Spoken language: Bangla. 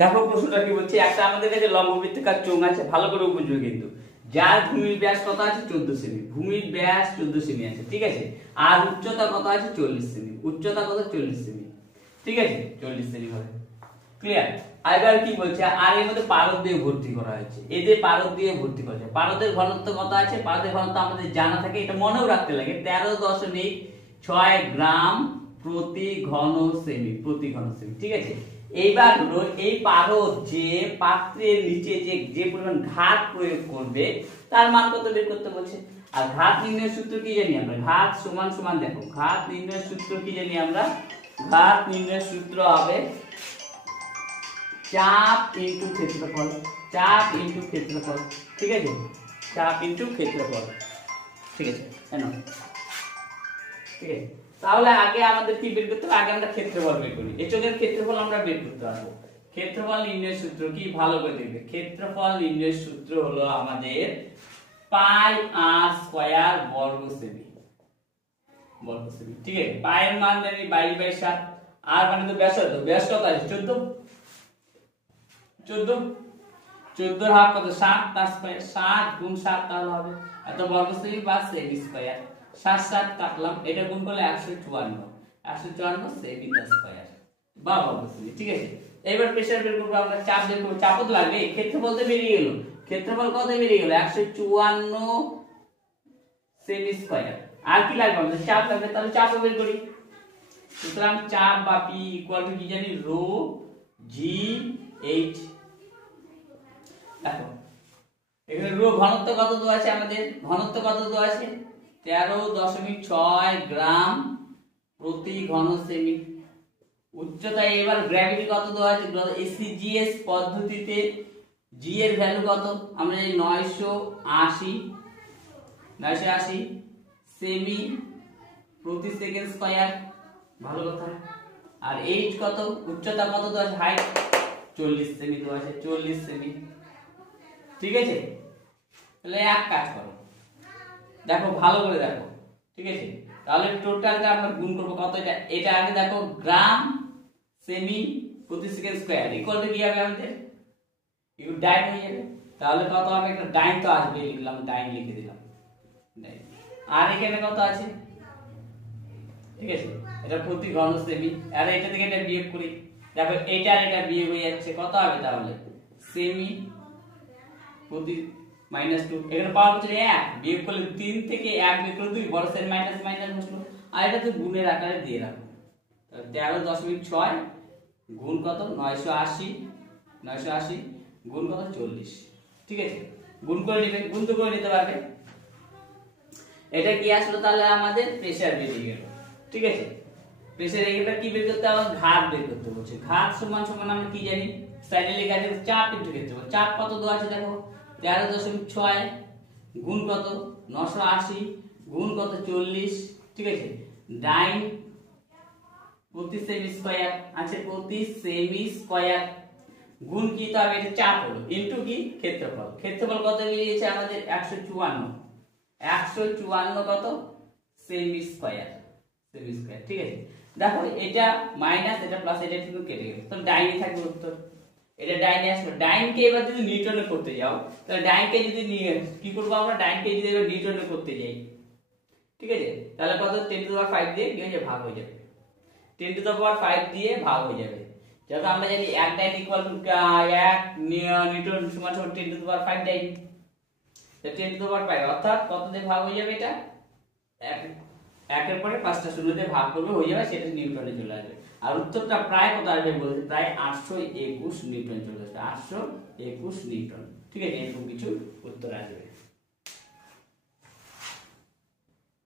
দেখো প্রশ্নটা কি বলছে, একটা আমাদের কাছে লম্ববৃত্তাকার চোঙ আছে, ভালো করে বুঝবে কিন্তু, যার ভূমির ব্যাস কত আছে 14 সেমি, ভূমির ব্যাস 14 সেমি আছে, ঠিক আছে, আর উচ্চতা কত আছে 40 সেমি, উচ্চতা কত 40 সেমি, ঠিক আছে, 40 সেমি হবে, ক্লিয়ার। এবার কি বলছে, আর এর মধ্যে পারদ দিয়ে ভর্তি করা হয়েছে, এদের পারদ দিয়ে ভর্তি করা হয়েছে, পারদের ঘনত্ব কত আছে, পারদের ঘনত্ব আমাদের জানা থাকে, এটা মনেও রাখতে লাগে 13.6 গ্রাম প্রতি ঘন সেমি, প্রতি ঘন সেমি, ঠিক আছে। এইবার হলো এই পারদ যে পাত্রের নিচে যে পরিমাণ ঘাত প্রয়োগ করবে তার মান কত বের করতে বলছে। আর ঘাত নির্ণয়ের সূত্র কি জানি আমরা, ঘাত সমান সমান, দেখো ঘাত নির্ণয়ের সূত্র কি জানি আমরা, ঘাত নির্ণয়ের সূত্র হবে চাপ ইনটু ক্ষেত্রফল, চাপ ইনটু ক্ষেত্রফল, ঠিক আছে, চাপ ইনটু ক্ষেত্রফল, ঠিক আছে, কেন, ঠিক আছে। তাহলে আগে আমাদের কি বের করতে হবে, আগে আমরা ক্ষেত্রফল বের করি, এই চোঙের ক্ষেত্রফল আমরা বের করতে পারবো। ক্ষেত্রফল নির্ণয়ের সূত্র কি, ভালো করে দেখবে, ক্ষেত্রফল নির্ণয়ের সূত্র হলো আমাদের পাই আর স্কয়ার বর্গ সেমি, বর্গ সেমি, ঠিক আছে। পাই এর মান জানি 22/7, আর মানে তো ব্যাসার্ধ, ব্যাস কত আছে 14, 14 হাফ কত 7, তার স্কয়ার 7 গুণ 7 তাহলে হবে এত বর্গ সেমি বা সেমি স্কয়ার, 7 7 কাটলাম, এটা গুণ করলে 154 সেমি তার স্কয়ার বা বর্গ সেমি, ঠিক আছে। এবার প্রেসার বের করব আমরা, চাপ বের করব, চাপ তো লাগবে, ক্ষেত্রফল তো বেরিয়ে গেল, ক্ষেত্রফল কত বেরিয়ে গেল 154 সেমি স্কয়ার, আর কি লাগবে আমাদের, চাপ লাগবে, তাহলে চাপ বের করি। সুতরাং চাপ বা পি ইকুয়াল টু কি জানি, রো জি এইচ। দেখো এখানে রো ঘনত্ব কত দেওয়া আছে আমাদের, ঘনত্ব কত দেওয়া আছে 13.6 গ্রাম প্রতি ঘন সেমি, উচ্চতা, এবার গ্র্যাভিটি কত দেওয়া আছে, এসিজিএস পদ্ধতিতে জি এর ভ্যালু কত আমরা জানি 980 সেমি প্রতি সেকেন্ড স্কয়ার, ভালো কথা। আর এইচ কত, উচ্চতা কত দেওয়া আছে, হাইট 40 সেমি দেওয়া আছে, 40 সেমি, ঠিক আছে। তাহলে এক কাজ করো, দেখো ভালো করে দেখো, ঠিক আছে, তাহলে টোটালটা আমরা গুণ করব কত, এটা আগে দেখো গ্রাম সেমি প্রতি সেকেন্ড স্কয়ার ইকুয়াল টু কি হবে আমাদের, ইউ ডাইন হয়ে যাবে, তাহলে কত হবে, একটা ডাইন তো আসবে, লিখলাম ডাইন, লিখে দিলাম ডাইন। আর এখানে কত আছে, ঠিক আছে, এটা প্রতি ঘন সেমি, আর এটা থেকে এটা বিয়োগ করি, দেখো এটা আর এটা বিয়োগ হয়ে যাচ্ছে, কত হবে তাহলে সেমি প্রতি -2, এখানে পাওয়ার হচ্ছে 1, বিয়োগ করলে 3 থেকে 1 বিয়োগ করলে 2, বড় সাইড মাইনাস মাইনাস বসলো, আর এটা তো গুণের আকারে দিয়ে রাখো, 13.6 গুণ কত 980 গুণ কত 40, ঠিক আছে, গুণ করে নেবে, গুণ তো করে নিতে পারবে। এটা কি আসলো তাহলে আমাদের প্রেসার বেরিয়ে গেল, ঠিক আছে। প্রেসার এবার কি বের করতে হবে, ঘাত বের করতে বলছে, ঘাত সমান সমান আমরা কি জানি, সাইডে লেখা আছে চাপ ইনটু ক্ষেত্রফল, চাপ কত দেওয়া আছে দেখো 13.6 গুণ কত 980 গুণ কত 40, ঠিক আছে, ডাইন প্রতি সেমি স্কয়ার আছে, প্রতি সেমি স্কয়ার গুণ কি তো হবে, এটা চাপ হলো, ইনটু কি ক্ষেত্রফল, ক্ষেত্রফল কত বেরিয়েছে আমাদের 154 কত সেমি স্কয়ার, সেমি স্কয়ার, ঠিক আছে। দেখো এটা মাইনাস এটা প্লাস, এটা কিন্তু কেটে গেল, তো ডাইনে থাকবে উত্তর, এটা ডাইনে আসবে। ডাইনকে এবার যদি নিউটনে করতে যাও, তাহলে ডাইনকে যদি নিয়ে কি করব আমরা, ডাইনকে যদি এবার নিউটনে করতে যাই, ঠিক আছে, তাহলে কত 10⁵ দিয়ে কি হয়ে যাবে, ভাগ হয়ে যাবে, 10⁵ দিয়ে ভাগ হয়ে যাবে, যখন আমরা জানি 1 ডাইন ইকুয়াল টু 1 নিউটন সমান 10⁵ ডাইন, তো 10⁵ অর্থাৎ কত দিয়ে ভাগ হয়ে যাবে, এটা 1 এর পরে 5টা শূন্য দিয়ে ভাগ করবে, হয়ে যাবে, সেটা নিউটনে চলে আসবে। আর উত্তরটা প্রায় কত আসবে বলতে, প্রায় 821 নিউটন চলে আসবে, 821 নিউটন, ঠিক আছে, এরকম কিছু উত্তর আসবে।